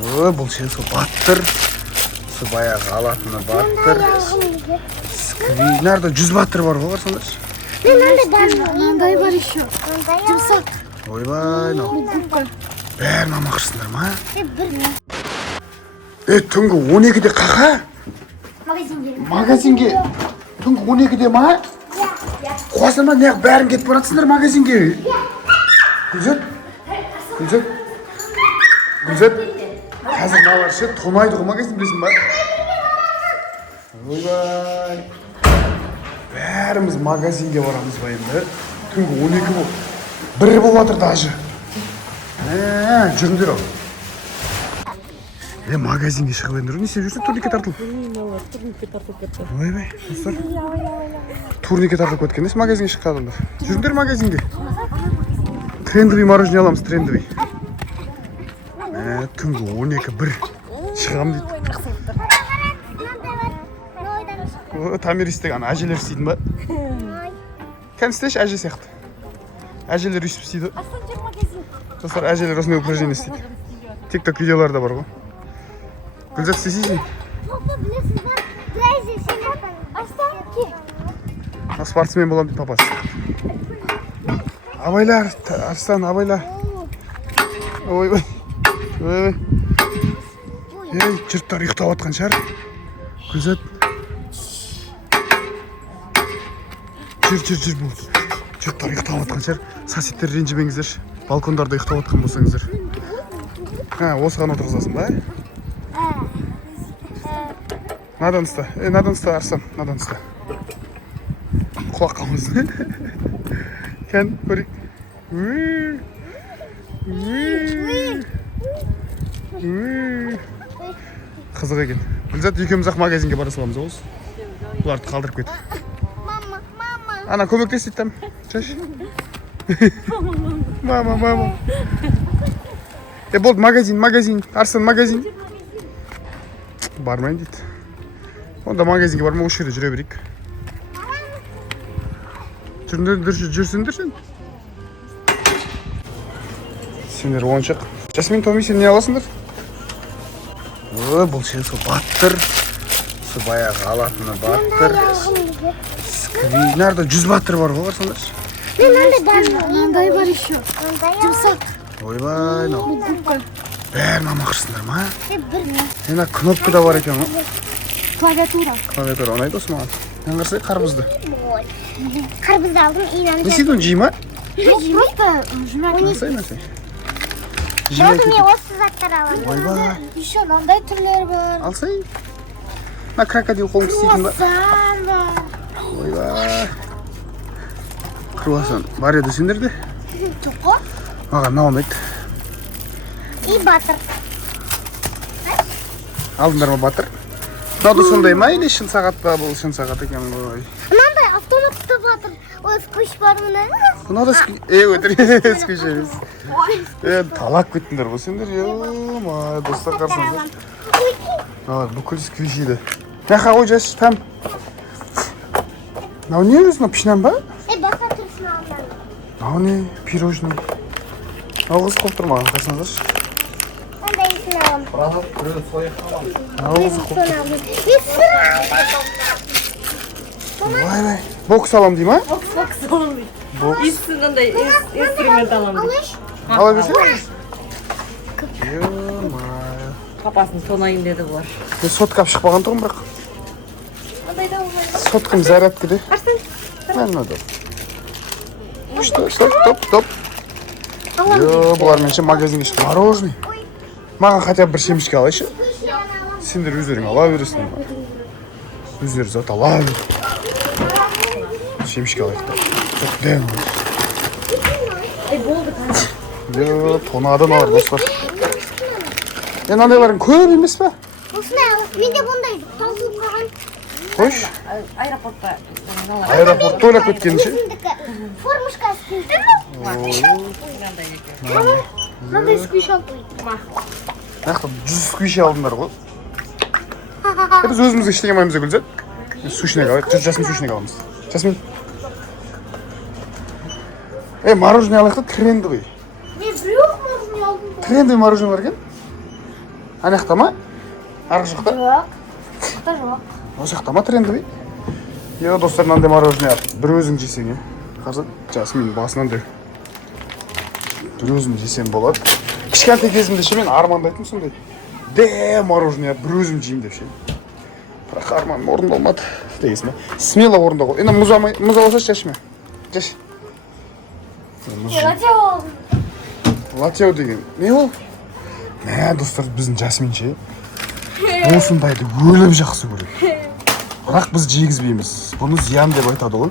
Бұл сен сол баттыр. Сол баяғы алатыны баттыр. Нарда 100 баттыр бар ғой, барсаңдаршы. Мындай бар еще. Жұмсақ. Ойбай, бәрін алмақшысыңдар ма? Түнгі 12-де қақа? Магазинге. Түнгі 12-де ма? Қуасырма, неғып бәрін кетіп баратсыңдар магазинге. Гүлзет? Қазір мағалар ше, тонайды ғой магазин білесің ба? Ойбай. Бәріміз магазинге барамыз ба енді. Түнгі 12 бол. Бірі бол атыр даже. Жүріңдер ау. Магазинге шығып ендір. Не істеп жүрсің? Турникке тартылып. Турникке тартылып кетті. Ойбай, достар. Турникке тартылып кеткен. Несі магазинге шыққан адамдар? Жүріңдер магазинге. Трендовый мороженое аламыз, трендовый. Түнгі 12-1 шығам дейді. Тамир істеген әжелер істейді ма? Кән істеші әже сияқты. Әжелер үйсіп істейді. Достар, әжелер осындай упражнение істейді. Тикток видеолар да бар ғой. Гүлзат істесейсің? Спортсмен болам дейді папасы. Абайлар, Арыстан, абайла. Ойбай. Жұрттар ұйықтап атқан шығар. Гүлзат. Жүр бұл. Жұрттар ұйықтап атқан шығар. Соседтер ренжімеңіздер. Балкондарда ұйықтап атқан болсаңыздар. Осыған отырғызасың ба? Надан ұста. Арыстан, надан ұста. Құлақ қалмасын. Кән, көрейік. Қызық екен. Гүлзат, екеуміз-ақ магазинге бара саламыз оғыз. Бұларды қалдырып кетіп. Ана, көмектес дейді там. Шаш. Мама. Болды, магазин. Арыстан, магазин. Бармайын дейді. Онда магазинге барма, осы жерде жүре берейік. Жүрсіңдер сен. Сендер ойыншық. Жасмин, Томи, сен не аласыңдар? Бұл сен сол баттыр. Сол баяғы алатыны баттыр. Нарда 100 баттыр бар ғой, барсаңдаршы. Мындай бар еще. Жұмсақ. Ойбай, бәрін алмақшысыңдар ма? Ена кнопка да бар екен ғой. Клавиатура, ұнайды осы маған. Мен қарсай қарбызды. Қарбызды алдым, инанды. Не істейді оны, жей ма? Просто жмәк. Насай. Жалпы мен осы заттар аламын. Ойбай. Еще мындай түрлері бар. Алсай. На крокодил қолың істейтін ба? Круассан бар. Ойбай. Круассан. Бар еді сендерде? Жоқ қой. Маған мынау ұнайды. И батыр. Алдыңдар ма батыр? Мынау сондай ма или шын сағат па? Бұл шын сағат екен ғой. Мынандай автоматты батыр. Ой, сквиш бар мына. Мынау да өтір. Сквиш емес. Талап кеттіңдер бұл сендер. Ема, достар қарсыңыздар. Бүкіл сквиш еді. Нәқа ой жас пәм. Мынау не өзі? Мынау пішінен ба? Басқа түрісін алған. Мынау не? Пирожный. Мынау қыз қоп тұр маған қарсыңыздаршы. Онда есін аламын. Мынау қыз қоп тұр. Вай. Бокс алам дей ма? Бокс алам дейді. Исінандай инструмент алам дейді. Ала берсең? Папасын тонайын деді бұлар. Соткап шықпаған тұғым бірақ. Соткам зарядка де. Надо. Стоп. Бұлар менше магазинге шықты. Мороженый. Маған хотя бір шемішке алайшы. Сендер өздерің ала бересің. Өздері зат ала бер. Шемішке алайықта. Жоқ, дәң. Болды қазір. Тонадан алар достар. Анандайларын көп емес па? Осындай алып. Менде бұндай таусылып қалған. Қойш. Аэропортта. Аэропортта ойлап кеткенше. Формушка істейді. Мынандай сквиш алды. Нақты 100 сквиш алдыңдар ғой. Біз өзімізге іштеген маймыз Гүлзат. Сушинек алайық. Жасмин сушинек аламыз. Жасмин. Мороженое алайық та трендовый. Мен біреу мороженое алдым. Трендовый мороженое бар екен. Ана жақта ма? Арғы жақта? Жоқ. Жақта жоқ. Осы жақта ма трендовый? Е, достар, мынандай мороженое бір өзің жесең, қазір Жасмин басынан да бір өзім жесем болады. Кішкентай кезімде ше мен армандайтын сондай. Мороженое бір өзім жеймін деп ше. Бірақ арманым орындалмады дегенсің ба? Смело орындау. Енді мұз алсашы жашыма. Жаш. Латео деген. Не ол? Мә, достар, біздің Жасмин ше. Осындайды өліп жақсы көреді. Бірақ біз жегізбейміз. Бұны зиян деп айтады ғой.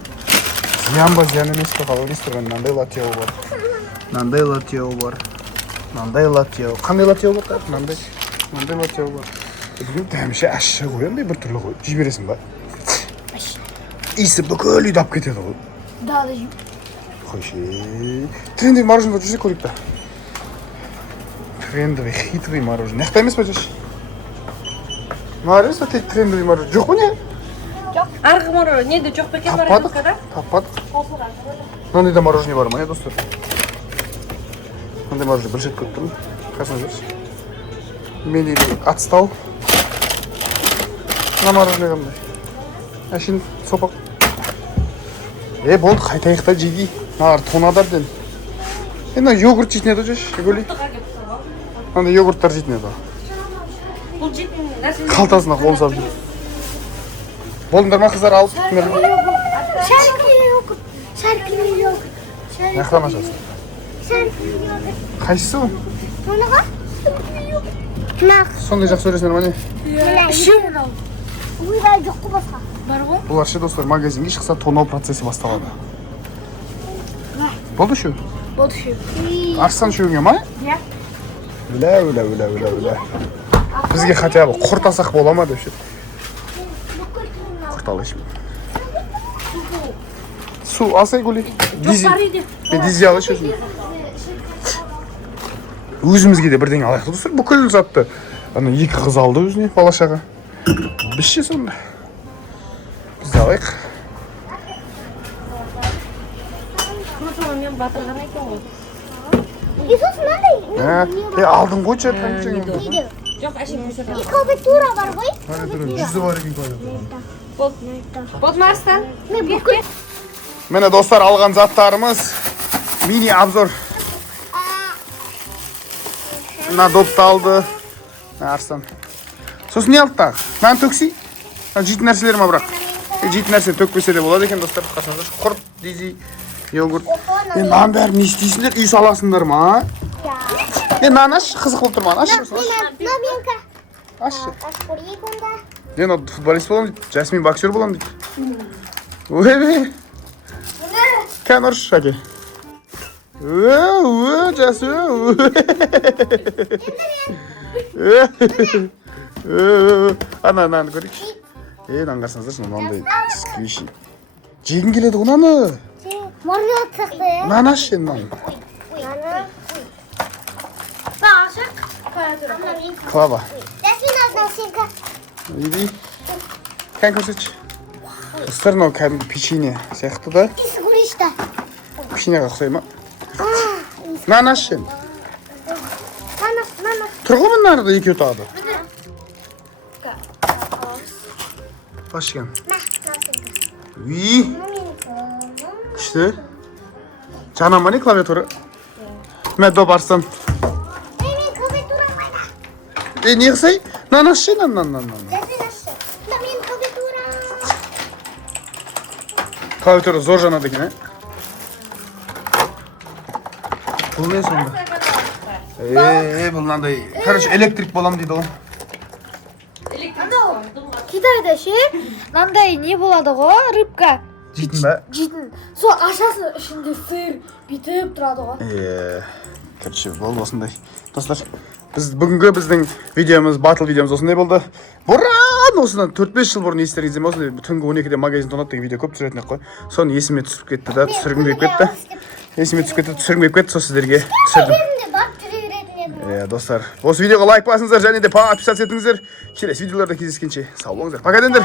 Зиян ба, зиян емес пе қалай ойлайсыздар? Мынандай латео бар. Мынандай латео бар. Мынандай латео. Қандай латео бар тағы? Мынандай латео бар. Бүгін тәміші ащы ғой, андай бір түрлі ғой. Жей бересің ба? Иісі бүкіл үйді алып кетеді ғой. Да, жеймін. Қойшы. Трендовый мороженое жүрсе көрейік та. Трендовый, хитовый мороженое. Нақта емес па жаш? Мороженое тек трендовый мороженое. Жоқ па не? Арғы мороженое неде жоқ па екен Таппадық. Мынандай да мороженое бар ма, достар? Мынандай мороженое бір жет көп тұрмын. Қасына жүрсі. Мен дейді атстау. Мына мороженое қандай. Әшін сопақ. Болды, қайтайық та жеги. Нар тонадар ден. Мына йогурт жейтін еді жаш, гөли. Мынандай йогурттар жейтін еді. Бұл жейтін нәрсе. Қалтасына қолын салып жүр. Болыңдар ма қыздар алып? Шәркілі йогурт. Нақтан ашасың. Шәркілі йогурт. Қайсысы ол? Оныға? Нақ. Сондай жақсы өресіңдер ма не? Ішін ал. Ойбай жоқ қой басқа. Бар ғой? Бұлар ше достар магазинге шықса тонау процесі басталады. Болды шу? Болды шу. Арыстан шуыңа ма? Иә. Үля. Бізге хотя бы құрт алсақ бола ма деп ше. Құрт алайшым. Су алсай гүлі. Мен дизи алайшы өзім. Өзімізге де бірден алайық достар. Бүкіл затты. Ана екі қыз алды өзіне балашаға. Біз ше сонда. Біз алайық. Мен батырған екен ғой. Иисус мынандай. Алдың ғой че таңшың. Жоқ, әшейін көшірді. Клавиатура бар ғой. Жүзі бар екен клавиатура. Болды ма Арыстан? Мен бүкіл. Міне достар алған заттарымыз. Мини обзор. Мына допты алды. Арыстан. Сосын не алды тағы? Маған төксей? Жейтін нәрселер ма бірақ? Жейтін нәрсе төкпесе де болады екен достар. Қасыңыздар. Құрт, дизи, йогурт. Маған бәрін не істейсіңдер? Үй саласыңдар ма? Нан аш, қызық болып тұр маған. Аш. Новинка. Ашы. Аш көрейік онда. Мен футболист болам дейді. Жасмин боксер болам дейді. Ой. Кән ұрш, әке. Жасы. Ана көрейікші. Нан қарсаңыздаршы, мынандай сквиши. Жегін келеді ғой наны. Мармелад сияқты. Нан аш сен нан. Клава. Жасмин алдынан сенкі. Иди. Кән көрсетші. Достар, мынау кәдімгі печенье сияқты да. Иісі көрейші да. Печеньеға ұқсай ма? Нан аш сен. Нана. Тұр ғой мына арада екеу тағады. Башыған. Күшті. Жана ма не клавиатура? Мә доп Арыстан. Мен клавиатура қайда? Не қысай? Нан аш сен, нан. Жасмин ашшы. Мен клавиатура. Клавиатура зор жанады екен, Бұл не сонда? Бұл мынандай. Короче, электрик болам дейді ғой. Китайда ше, мынандай не болады ғой, рыбка. Жейтін бә? Жейтін. Сол ашасың, ішінде сыр бүйтіп тұрады ғой. Короче, болды осындай. Достар, бүгінгі біздің видеомыз, батл видеомыз осындай болды. Бұрын осыдан 4-5 жыл бұрын естеріңізде ме осындай түнгі 12-де магазин тонады деген видео көп түсіретін ек қой. Соны есіме түсіп кетті да, түсіргім келіп кетті. Сол сіздерге түсірдім. Достар, осы видеоға лайк басыңыздар және де подписаться етіңіздер. Келесі видеоларда кездескенше сау болыңыздар. Пока деңдер.